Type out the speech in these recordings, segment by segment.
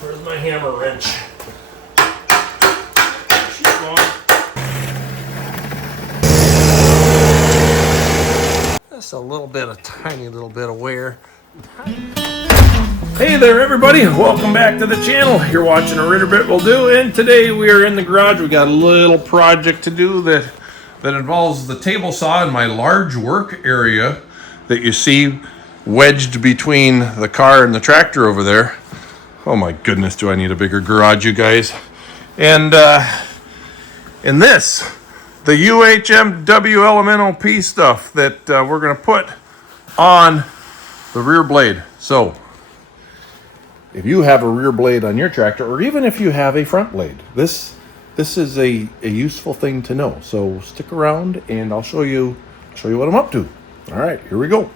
Where's my hammer wrench? She's gone. Just a little bit, a tiny little bit of wear. Hey there everybody, welcome back to the channel. You're watching a Ritter Bit Will Do, and today we are in the garage. We got a little project to do that involves the table saw in my large work area that you see wedged between the car and the tractor over there. Oh my goodness, do I need a bigger garage, you guys. And in this, the UHMW elemental P stuff that we're going to put on the rear blade. So if you have a rear blade on your tractor, or even if you have a front blade, this is a useful thing to know. So stick around and I'll show you what I'm up to. All right, here we go.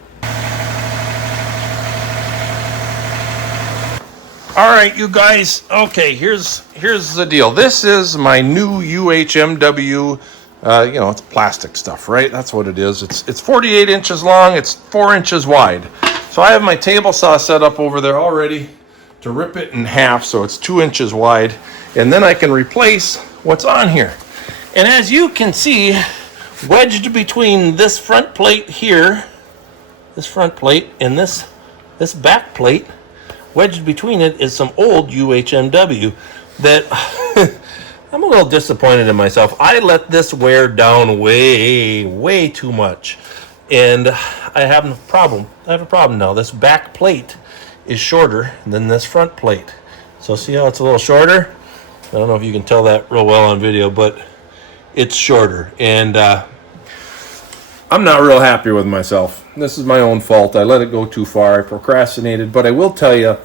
All right, you guys. Okay, here's the deal. This is my new UHMW. It's plastic stuff, right? That's what it is. It's 48 inches long. It's 4 inches wide. So I have my table saw set up over there already to rip it in half, so it's 2 inches wide, and then I can replace what's on here. And as you can see, wedged between this front plate here, this front plate, and this back plate, wedged between it is some old UHMW that I'm a little disappointed in myself. I let this wear down way too much, and I have a problem. Now. This back plate is shorter than this front plate. So see how it's a little shorter? I don't know if you can tell that real well on video, but it's shorter, and I'm not real happy with myself. This is my own fault. I let it go too far. I procrastinated, but I will tell you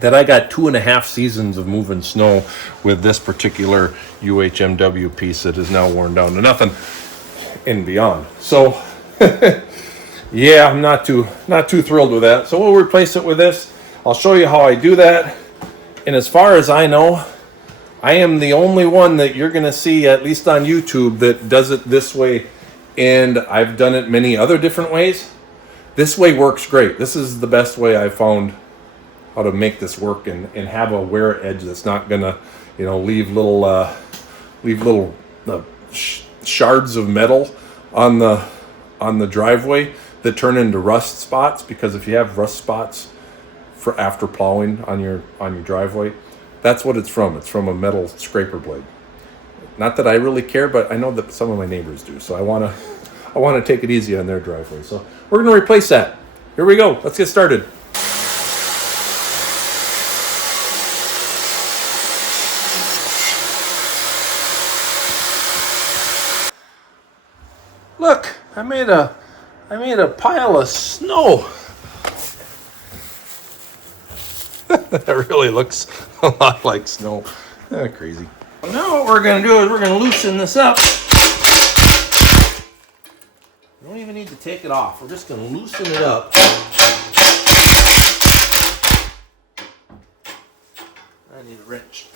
that I got 2.5 seasons of moving snow with this particular UHMW piece that is now worn down to nothing and beyond. So yeah, I'm not too thrilled with that. So we'll replace it with this. I'll show you how I do that. And as far as I know, I am the only one that you're going to see, at least on YouTube, that does it this way. And I've done it many other different ways. This way works great. This is the best way I've found how to make this work and have a wear edge that's not going to, leave little shards of metal on the driveway that turn into rust spots. Because if you have rust spots for after plowing on your driveway, that's what it's from. It's from a metal scraper blade. Not that I really care, but I know that some of my neighbors do. So I want to take it easy on their driveway. So we're going to replace that. Here we go. Let's get started. Look, I made a pile of snow. That really looks a lot like snow. Crazy. Now what we're going to do is we're going to loosen this up. We don't even need to take it off. We're just going to loosen it up. I need a wrench.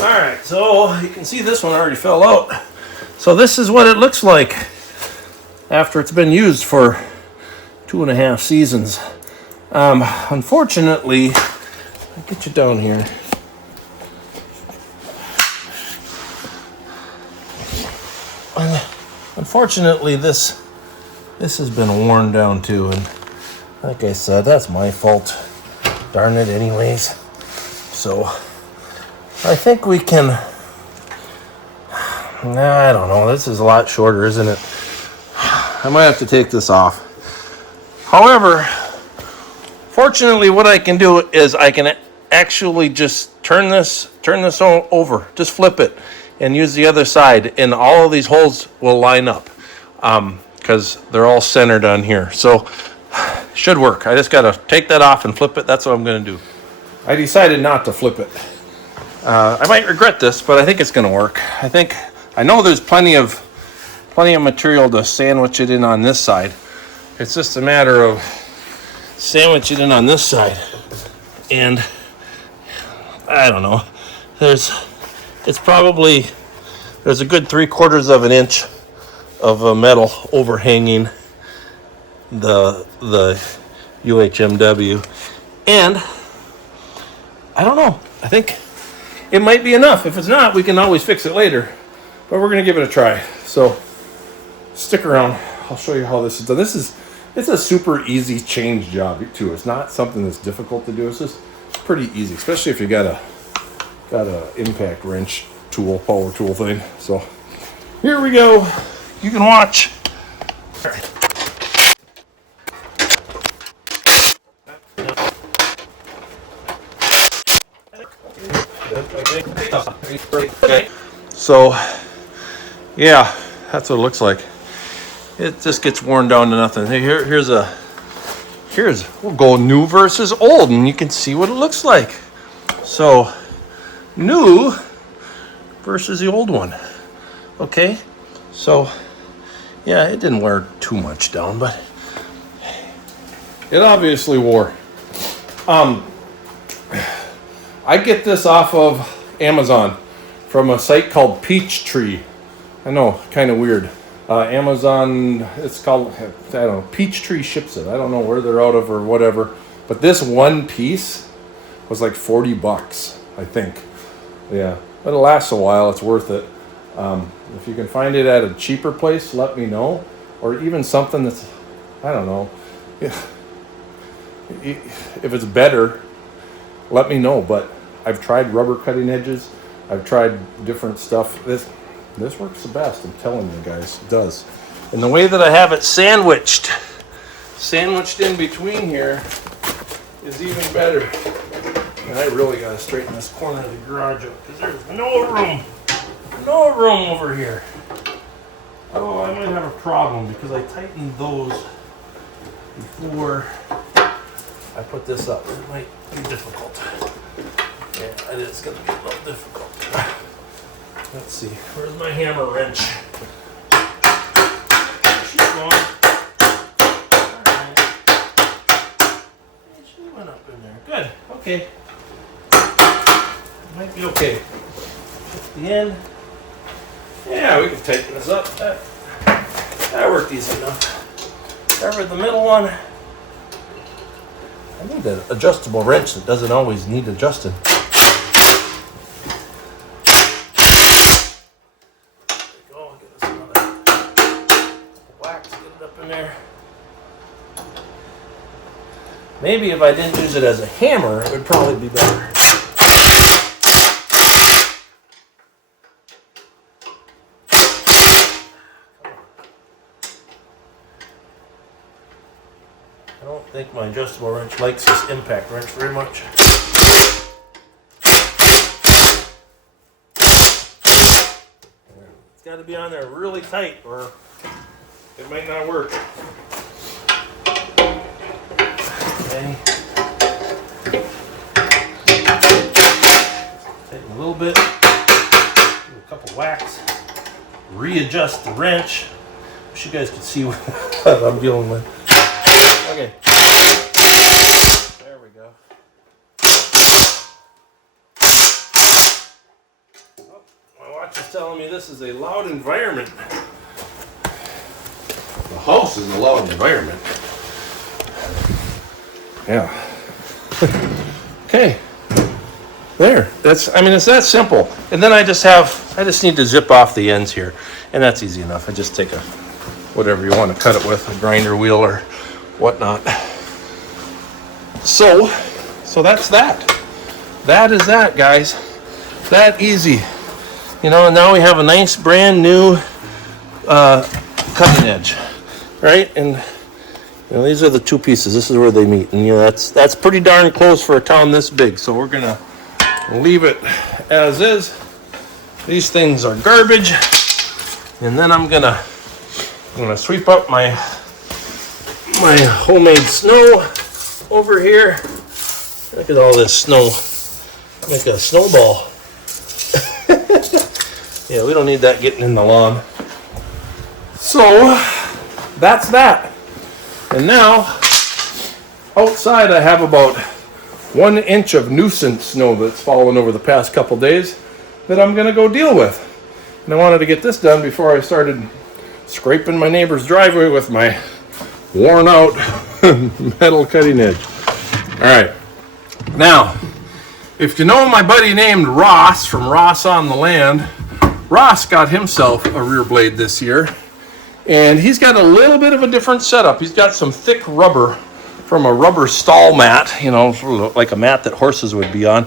Alright, so you can see this one already fell out. So this is what it looks like after it's been used for 2.5 seasons. Unfortunately, I'll get you down here. Unfortunately, this has been worn down too, and like I said, that's my fault. Darn it anyways. So I think we can, I don't know, this is a lot shorter, isn't it? I might have to take this off. However, fortunately what I can do is I can actually just turn this over, just flip it and use the other side, and all of these holes will line up because they're all centered on here. So should work. I just got to take that off and flip it. That's what I'm going to do. I decided not to flip it. I might regret this, but I think it's going to work. I know there's plenty of material to sandwich it in on this side. It's just a matter of sandwich it in on this side and I don't know. There's a good 3/4 of an inch of metal overhanging the UHMW, and I don't know. I think it might be enough. If it's not, we can always fix it later. But we're gonna give it a try. So stick around. I'll show you how this is done. It's a super easy change job too. It's not something that's difficult to do. It's just pretty easy, especially if you got a impact wrench tool, power tool thing. So here we go. You can watch. Okay. So yeah, that's what it looks like. It just gets worn down to nothing. Here's we'll go new versus old, and you can see what it looks like. So new versus the old one. Okay, so yeah, it didn't wear too much down, but it obviously wore. I get this off of Amazon from a site called Peachtree. I know, kind of weird. Amazon, it's called, I don't know, Peachtree ships it. I don't know where they're out of or whatever. But this one piece was like $40, I think. Yeah, but it lasts a while. It's worth it. If you can find it at a cheaper place, let me know. Or even something that's, I don't know. If it's better, let me know. But I've tried rubber cutting edges. I've tried different stuff. This works the best, I'm telling you guys, it does. And the way that I have it sandwiched in between here is even better. And I really gotta straighten this corner of the garage up because there's no room over here. Oh, I might have a problem because I tightened those before I put this up. It might be difficult. Yeah, it is gonna be a little difficult. Let's see, where's my hammer wrench? She's gone. Alright. She went up in there. Good, okay. Might be okay. At the end. Yeah, we can tighten this up. That worked easy enough. Cover the middle one. I need an adjustable wrench that doesn't always need adjusting. Maybe if I didn't use it as a hammer, it would probably be better. I don't think my adjustable wrench likes this impact wrench very much. It's got to be on there really tight or it might not work. Okay. Tighten a little bit, do a couple whacks, readjust the wrench. Wish you guys could see what I'm dealing with. Okay. There we go. Oh, my watch is telling me this is a loud environment. The house is a loud environment. Yeah. Okay. There. It's that simple. And then I just need to zip off the ends here. And that's easy enough. I just take whatever you want to cut it with, a grinder wheel or whatnot. So that's that. That is that, guys. That easy. And now we have a nice brand new cutting edge. Right? And these are the two pieces. This is where they meet, and that's pretty darn close for a town this big. So we're gonna leave it as is. These things are garbage, and then I'm gonna sweep up my homemade snow over here. Look at all this snow. Make a snowball. Yeah, we don't need that getting in the lawn. So that's that. And now, outside I have about 1 inch of nuisance snow that's fallen over the past couple days that I'm gonna go deal with. And I wanted to get this done before I started scraping my neighbor's driveway with my worn out metal cutting edge. All right, now, if you know my buddy named Ross from Ross on the Land, Ross got himself a rear blade this year, and he's got a little bit of a different setup. He's got some thick rubber from a rubber stall mat, you know, like a mat that horses would be on,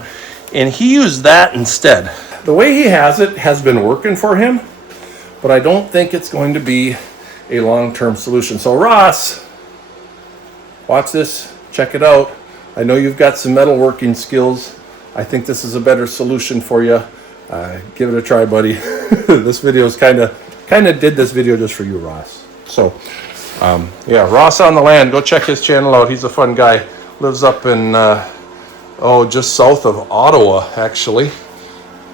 and he used that instead. The way he has it has been working for him, but I don't think it's going to be a long-term solution. So Ross, watch this, check it out. I know you've got some metalworking skills. I think this is a better solution for you. Give it a try, buddy. This video is kind of did this video just for you, Ross. So, yeah, Ross on the Land. Go check his channel out. He's a fun guy. Lives up in just south of Ottawa, actually.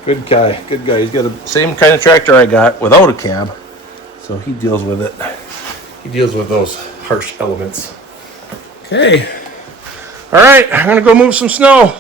Good guy. Good guy. He's got the same kind of tractor I got without a cab, so he deals with it. He deals with those harsh elements. Okay. All right. I'm gonna go move some snow.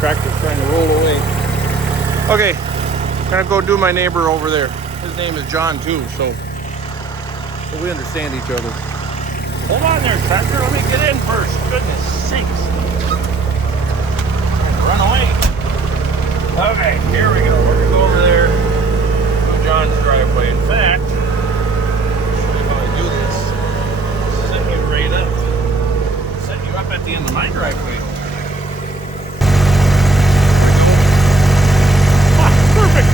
Tractor's trying to roll away. Okay, gonna go do my neighbor over there. His name is John too, so we understand each other. Hold on there, tractor. Let me get in first. Goodness sakes. Run away. Okay, here we go. We're gonna go over there to John's driveway. In fact, I'll show you how I do this. Set you right up. Set you up at the end of my driveway. Perfect.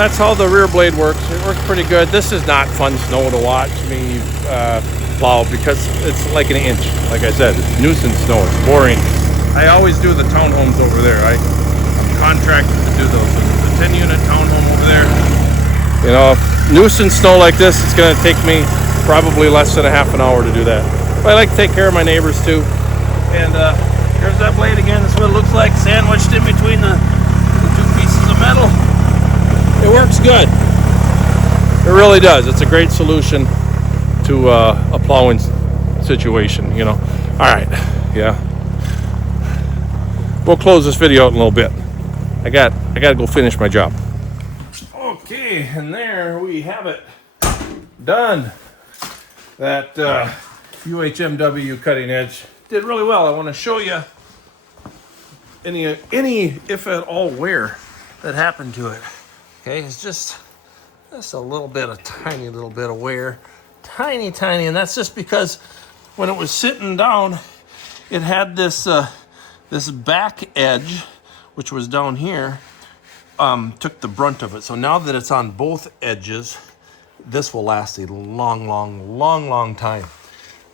that's how the rear blade works. It works pretty good. This is not fun snow to watch me plow because it's like an inch. Like I said, it's nuisance snow. It's boring. I always do the townhomes over there. I'm contracted to do those. The 10-unit townhome over there. You know, nuisance snow like this, it's going to take me probably less than a half an hour to do that. But I like to take care of my neighbors too. And here's that blade again. This is what it looks like, sandwiched in between the two pieces of metal. It works good. It really does. It's a great solution to a plowing situation, you know. All right, yeah. We'll close this video out in a little bit. I got to go finish my job. Okay, and there we have it. Done. That UHMW cutting edge did really well. I want to show you any, if at all, wear that happened to it. Okay, it's just a little bit, a tiny little bit of wear. Tiny, and that's just because when it was sitting down, it had this this back edge, which was down here, took the brunt of it. So now that it's on both edges, this will last a long time.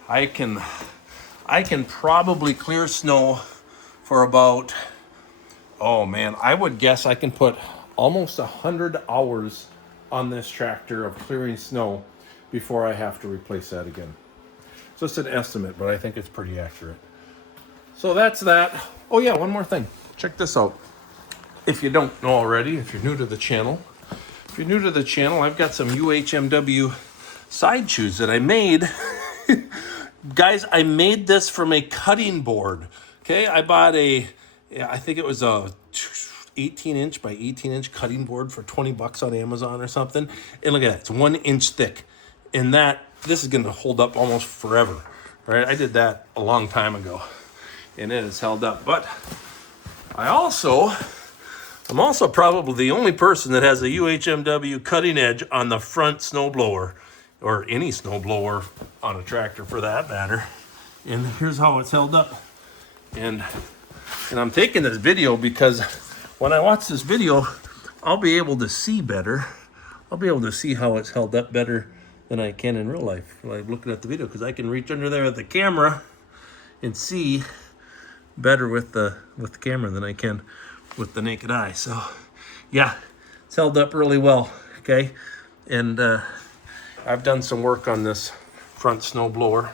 I can probably clear snow for about, oh man, I would guess I can put almost 100 hours on this tractor of clearing snow before I have to replace that again. So it's an estimate, but I think it's pretty accurate. So that's that. Oh yeah, one more thing. Check this out. If you don't know already, if you're new to the channel, I've got some UHMW side shoes that I made. Guys, I made this from a cutting board. Okay, I bought I think it was a 18-inch by 18-inch cutting board for 20 bucks on Amazon or something. And look at that, it's 1 inch thick. And this is gonna hold up almost forever, right? I did that a long time ago and it has held up. But I'm also probably the only person that has a UHMW cutting edge on the front snowblower, or any snowblower on a tractor for that matter. And here's how it's held up. And I'm taking this video because when I watch this video, I'll be able to see better. I'll be able to see how it's held up better than I can in real life, like looking at the video, because I can reach under there with the camera and see better with the camera than I can with the naked eye. So yeah, it's held up really well. Okay, and I've done some work on this front snowblower.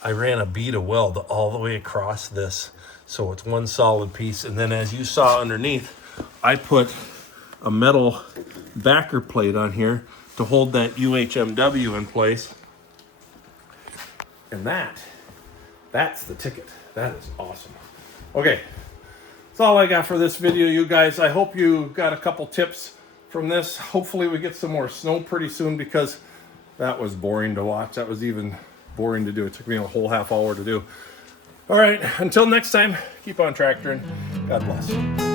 I ran a bead of weld all the way across this, so it's one solid piece. And then as you saw underneath, I put a metal backer plate on here to hold that UHMW in place. And that's the ticket. That is awesome. Okay, that's all I got for this video, you guys. I hope you got a couple tips from this. Hopefully we get some more snow pretty soon, because that was boring to watch. That was even boring to do. It took me a whole half hour to do. All right, until next time, keep on tractoring. God bless.